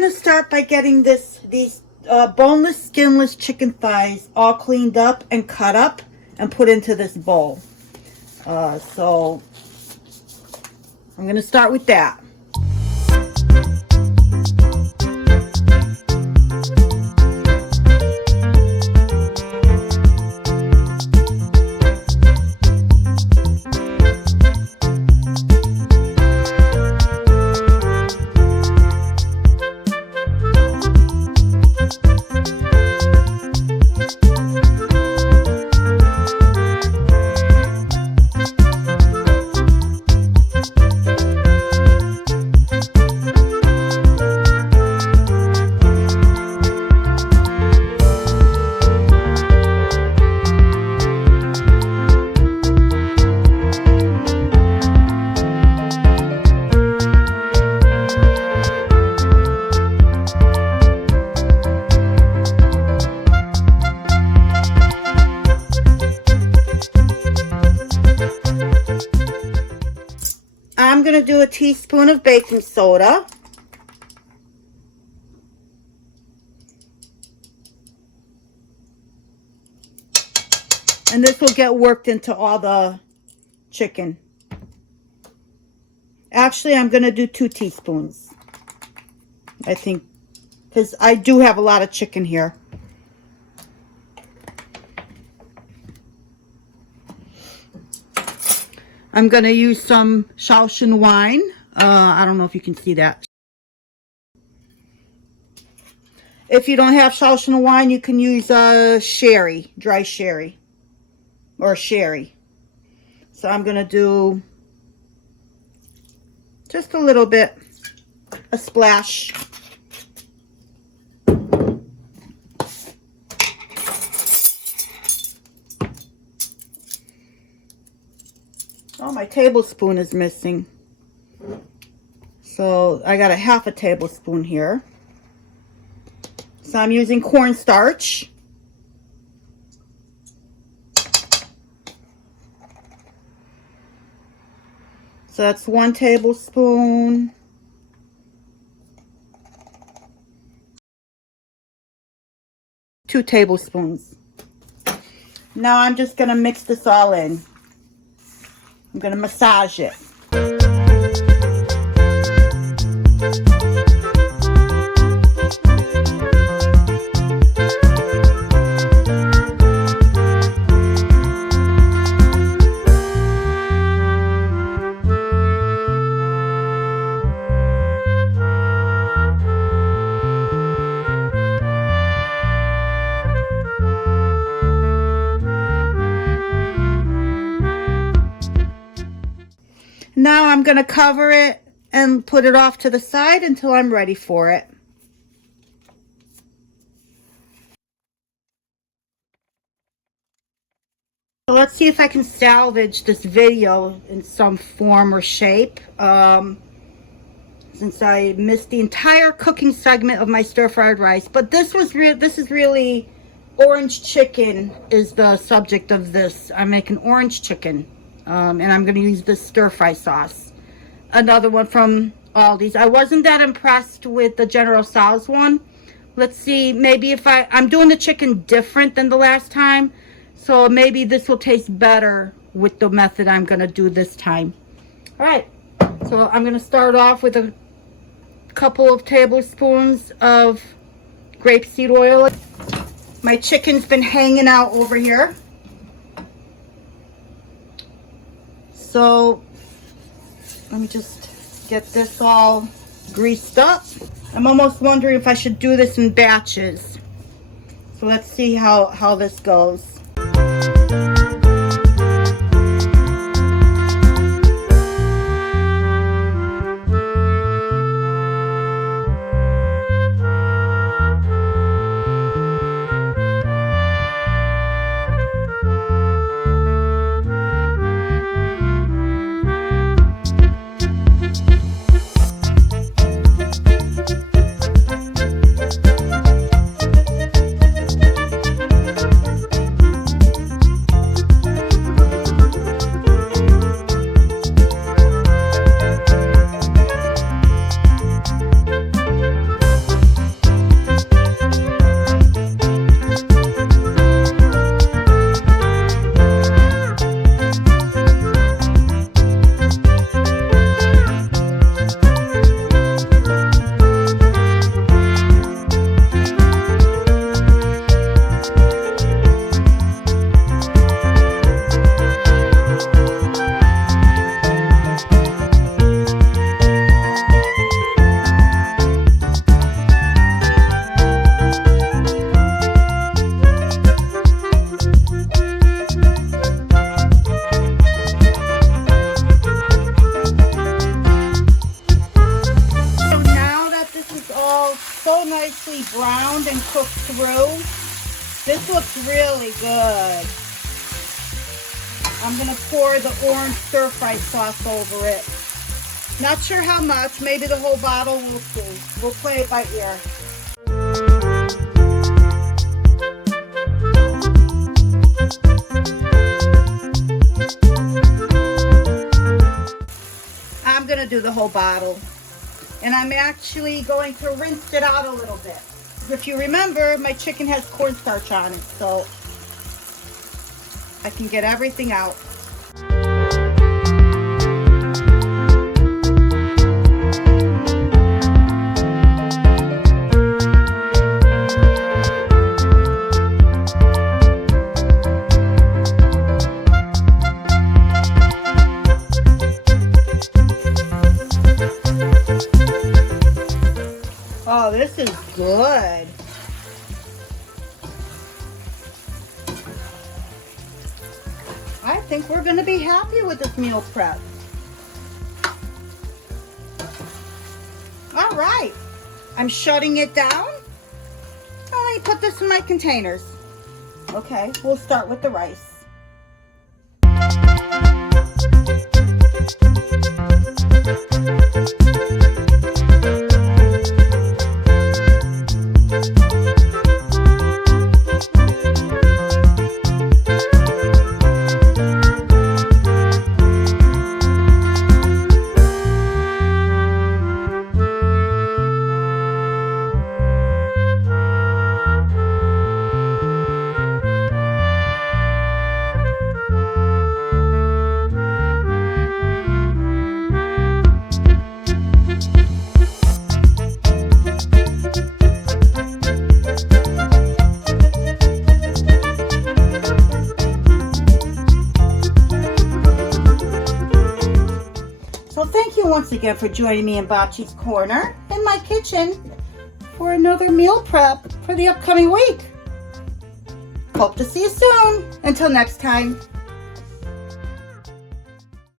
gonna start by getting these boneless, skinless chicken thighs all cleaned up and cut up and put into this bowl. So I'm gonna start with that. I'm going to do a teaspoon of baking soda. And this will get worked into all the chicken. Actually, I'm going to do 2 teaspoons. I think, because I do have a lot of chicken here. I'm going to use some Shaoxing Wine. I don't know if you can see that. If you don't have Shaoxing Wine, you can use sherry, dry sherry, or sherry. So I'm going to do just a little bit, a splash. Oh, my tablespoon is missing. So I got a half a tablespoon here. So I'm using cornstarch. So that's 1 tablespoon. Two tablespoons. Now I'm just going to mix this all in. I'm going to massage it. Now I'm going to cover it and put it off to the side until I'm ready for it. So let's see if I can salvage this video in some form or shape. Since I missed the entire cooking segment of my stir-fried rice. But this is really orange chicken is the subject of this. I'm making orange chicken. And I'm going to use this stir-fry sauce. Another one from Aldi's. I wasn't that impressed with the General Tso's one. Let's see, maybe if I'm doing the chicken different than the last time. So maybe this will taste better with the method I'm going to do this time. Alright, so I'm going to start off with a couple of tablespoons of grapeseed oil. My chicken's been hanging out over here. So let me just get this all greased up. I'm almost wondering if I should do this in batches. So let's see how this goes. so nicely browned and cooked through. This looks really good. I'm gonna pour the orange stir-fry sauce over it. Not sure how much, maybe the whole bottle, we'll see. We'll play it by ear. I'm gonna do the whole bottle. And I'm actually going to rinse it out a little bit. If you remember, my chicken has cornstarch on it, so I can get everything out. Oh, this is good. I think we're going to be happy with this meal prep. All right. I'm shutting it down. Let me put this in my containers. Okay, we'll start with the rice. So thank you once again for joining me in Bopchi's Corner in my kitchen for another meal prep for the upcoming week. Hope to see you soon. Until next time.